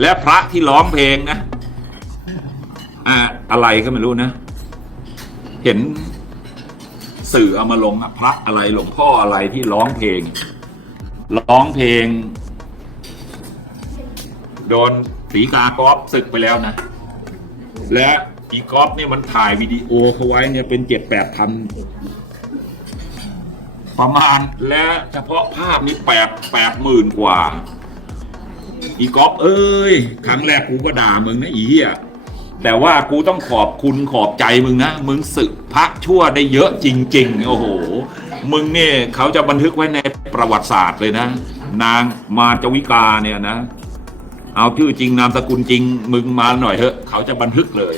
และพระที่ร้องเพลงนะอ่าอะไรก็ไม่รู้นะ เห็นสื่อเอามาลงอะพระอะไรหลวงพ่ออะไรที่ร้องเพลง ร้องเพลง โดนสีกากอฟศึกไปแล้วนะ และอีกอฟเนี่ยมันถ่ายวิดีโอเขาไว้เนี่ยเป็นเจ็ดแปดพันประมาณและเฉพาะภาพนี้แปดแปดหมื่นกว่า อีกอฟเอ้ย ครั้งแรกกูก็ด่ามึงนะอีเหี้ยแต่ว่ากูต้องขอบคุณขอบใจมึงนะ มึงศึกพระชั่วได้เยอะจริง ๆ โอ้โห มึงเนี่ยเขาจะบันทึกไว้ในประวัติศาสตร์เลยนะ นางมาจวิกาเนี่ยนะ เอาชื่อจริงนามสกุลจริง มึงมาหน่อยเถอะ เขาจะบันทึกเลย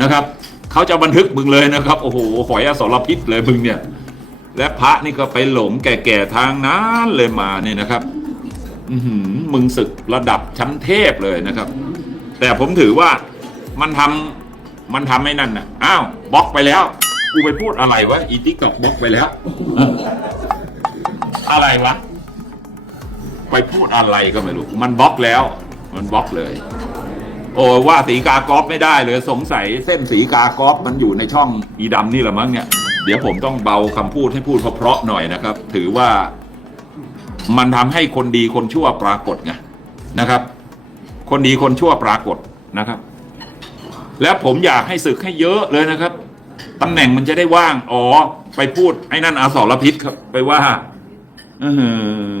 นะครับ เขาจะบันทึกมึงเลยนะครับ โอ้โหหอยอสรพิษเลยมึงเนี่ย และพระนี่ก็ไปหลงแก่ๆทางนั้นเลยมาเนี่ยนะครับ มึงศึกระดับชั้นเทพเลยนะครับ แต่ผมถือว่ามันทำมันทำไม่นั่นนะอ้าวบล็อกไปแล้วกูไปพูดอะไรวะอีติ๊กตอกบล็อกไปแล้ว อะไรวะไปพูดอะไรก็ไม่รู้ มันบล็อกแล้ว มันบล็อกเลย โอ้ว่าสีกากรอฟไม่ได้เลยสงสัยเส้นสีกากรอฟมันอยู่ในช่องอีดำนี่แหละมั้งเนี่ย เดี๋ยวผมต้องเบาคำพูดให้พูดเพราะๆหน่อยนะครับ ถือว่า มันทำให้คนดีคนชั่วปรากฏไงนะครับ คนดีคนชั่วปรากฏนะครับ แล้วผมอยากให้ศึกให้เยอะเลยนะครับตำแหน่งมันจะได้ว่าง อ๋อ ไปพูดไอ้นั่นอาสรพิษครับ ไปว่าออ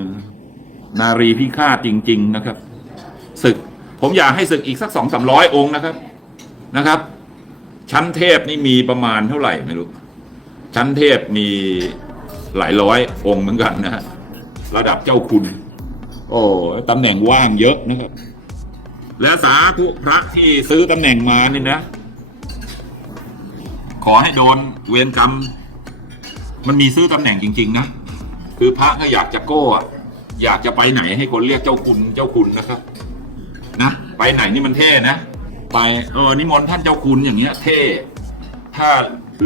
นารีพิฆาตจริง ๆ นะครับ ศึก ผมอยากให้ศึกอีกสักสองสามร้อยองค์นะครับ นะครับ ชั้นเทพนี่มีประมาณเท่าไหร่ไม่รู้ ชั้นเทพมีหลายร้อยองค์เหมือนกันนะฮะ ระดับเจ้าคุณ โอ้ตำแหน่งว่างเยอะนะครับ และสาธุพระที่ซื้อตำแหน่งมานี่นะ ขอให้โดนเวรกรรม มันมีซื้อตำแหน่งจริง ๆ นะ คือพระก็อยากจะโก้อะอยากจะไปไหนให้คนเรียกเจ้าคุณเจ้าคุณนะครับ นะไปไหนนี่มันเท่นะไปเออนิมนต์ท่านเจ้าคุณอย่างเงี้ย เท่ ถ้า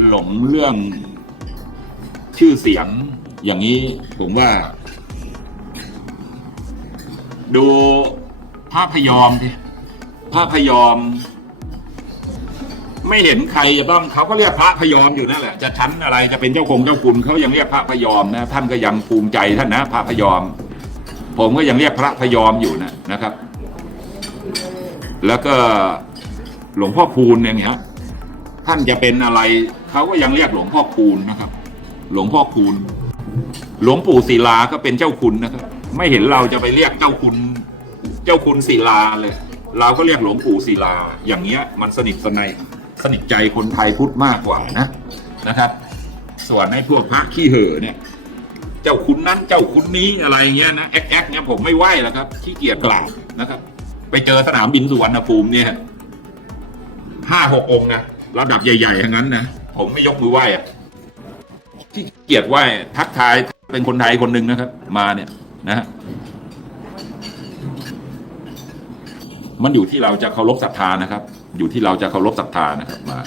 หลงเรื่องชื่อเสียงอย่างนี้ผมว่า ดูพระพยอมดิพระพยอม ไม่เห็นใครจะต้องเขาก็เรียกพระพยอมอยู่นั่นแหละจะชั้นอะไรจะเป็นเจ้าคงเจ้าคุณเขายังเรียกพระพยอมนะ ท่านก็ยังภูมิใจท่านนะพระพยอม ผมก็ยังเรียกพระพยอมอยู่นะนะครับ แล้วก็หลวงพ่อคูณอย่างเงี้ยท่านจะเป็นอะไรเขาก็ยังเรียกหลวงพ่อคูณนะครับ หลวงพ่อคูณหลวงปู่ศิลาก็เป็นเจ้าคุณนะครับ ไม่เห็นเราจะไปเรียกเจ้าคุณเจ้าคุณศิลาเลย เราก็เรียกหลวงปู่ศิลา อย่างเงี้ยมันสนิทสนยสนิทใจคนไทยพุทธมากกว่านะนะครับ ส่วนในพวกพระขี้เห่อเนี่ย เจ้าคุณนั้นเจ้าคุณนี้อะไรเงี้ยนะแอ๊กแอ๊กเนี่ยผมไม่ไหวแล้วครับขี้เกียจกล่าวนะครับ ไปเจอสนามบินสุวรรณภูมิเนี่ยห้าหกองนะระดับใหญ่ๆทั้งนั้นนะผมไม่ยกมือไหว้อะขี้เกียจไหว้ทักทายเป็นคนไทยคนหนึ่งนะครับ มาเนี่ย นะฮะมันอยู่ที่เราจะเคารพศรัทธานะครับ อยู่ที่เราจะเคารพศรัทธานะครับมา